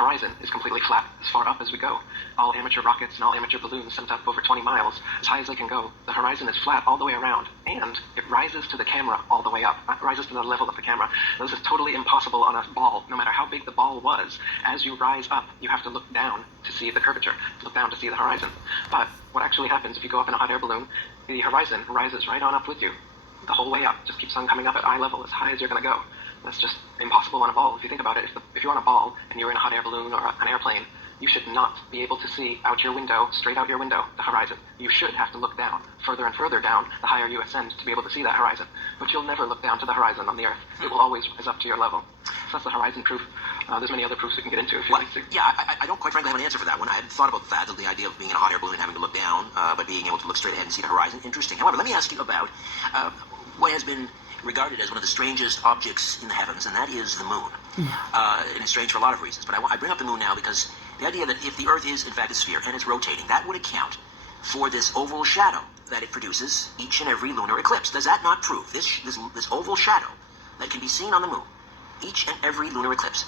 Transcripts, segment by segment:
horizon is completely flat as far up as we go. All amateur rockets and all amateur balloons sent up over 20 miles, as high as they can go, the horizon is flat all the way around, and it rises to the camera all the way up. It rises to the level of the camera. Now, this is totally impossible on a ball. No matter how big the ball was, as you rise up, you have to look down to see the curvature, look down to see the horizon. But what actually happens if you go up in a hot air balloon, the horizon rises right on up with you, the whole way up. Just keeps on coming up at eye level as high as you're going to go. That's just impossible on a ball. If you think about it, if you're on a ball and you're in a hot air balloon or an airplane, you should not be able to see out your window, straight out your window, the horizon. You should have to look down, further and further down, the higher you ascend to be able to see that horizon. But you'll never look down to the horizon on the Earth. It will always rise up to your level. So that's the horizon proof. There's many other proofs we can get into if you'd like to. Yeah, I don't quite frankly have an answer for that one. I hadn't thought about that, the idea of being in a hot air balloon and having to look down, but being able to look straight ahead and see the horizon. Interesting. However, let me ask you about what has been regarded as one of the strangest objects in the heavens, and that is the moon. And it's strange for a lot of reasons, but I bring up the moon now because the idea that if the Earth is, in fact, a sphere and it's rotating, that would account for this oval shadow that it produces each and every lunar eclipse. Does that not prove, this oval shadow that can be seen on the moon, each and every lunar eclipse,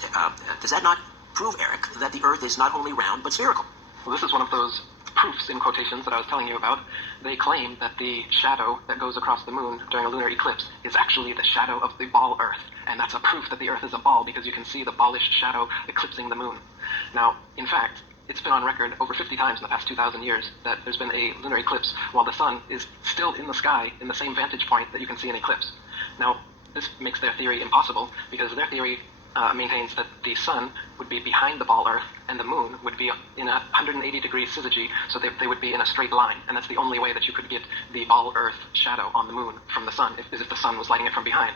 does that not prove, Eric, that the Earth is not only round but spherical? Well, this is one of those proofs in quotations that I was telling you about. They claim that the shadow that goes across the moon during a lunar eclipse is actually the shadow of the ball Earth. And that's a proof that the Earth is a ball because you can see the ballish shadow eclipsing the moon. Now, in fact, it's been on record over 50 times in the past 2,000 years that there's been a lunar eclipse while the sun is still in the sky in the same vantage point that you can see an eclipse. Now, this makes their theory impossible because their theory maintains that the sun would be behind the ball Earth and the moon would be in a 180-degree syzygy, so they would be in a straight line. And that's the only way that you could get the ball Earth shadow on the moon from the sun, is if the sun was lighting it from behind.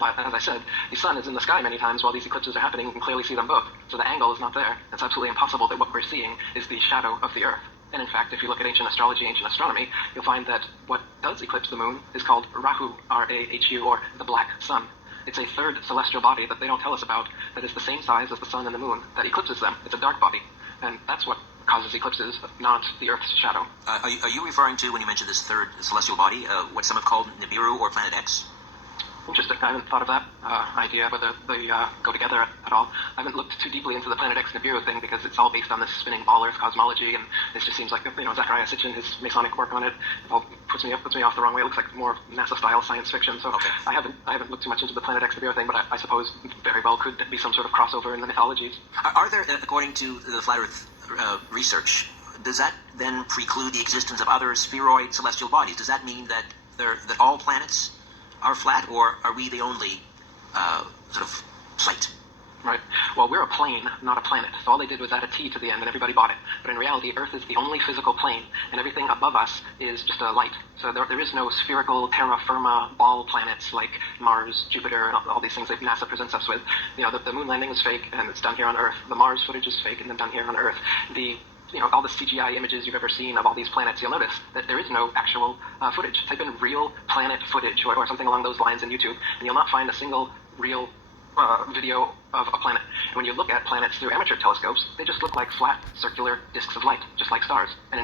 But as I said, the sun is in the sky many times while these eclipses are happening. You can clearly see them both. So the angle is not there. It's absolutely impossible that what we're seeing is the shadow of the Earth. And in fact, if you look at ancient astrology, ancient astronomy, you'll find that what does eclipse the moon is called Rahu, R-A-H-U, or the black sun. It's a third celestial body that they don't tell us about that is the same size as the sun and the moon that eclipses them. It's a dark body. And that's what causes eclipses, not the Earth's shadow. Are you referring to, when you mentioned this third celestial body, what some have called Nibiru or Planet X? Interesting. I haven't thought of that idea, whether they go together at all. I haven't looked too deeply into the Planet X Nibiru thing because it's all based on this spinning ball Earth cosmology, and it just seems like, Zachariah Sitchin, his Masonic work on it, all puts me off the wrong way. It looks like more NASA-style science fiction. So okay. I haven't looked too much into the Planet X Nibiru thing, but I suppose very well could be some sort of crossover in the mythologies. Are there, according to the Flat Earth research, does that then preclude the existence of other spheroid celestial bodies? Does that mean that all planets are flat, or are we the only sort of plate? Right. Well, we're a plane, not a planet. So all they did was add a T to the end and everybody bought it. But in reality, Earth is the only physical plane, and everything above us is just a light. So there is no spherical terra firma ball planets like Mars, Jupiter, and all these things that NASA presents us with. The moon landing is fake, and it's done here on Earth. The Mars footage is fake, and then done here on Earth. All the CGI images you've ever seen of all these planets, you'll notice that there is no actual footage. Type in real planet footage or something along those lines in YouTube, and you'll not find a single real video of a planet. And when you look at planets through amateur telescopes, they just look like flat, circular disks of light, just like stars. And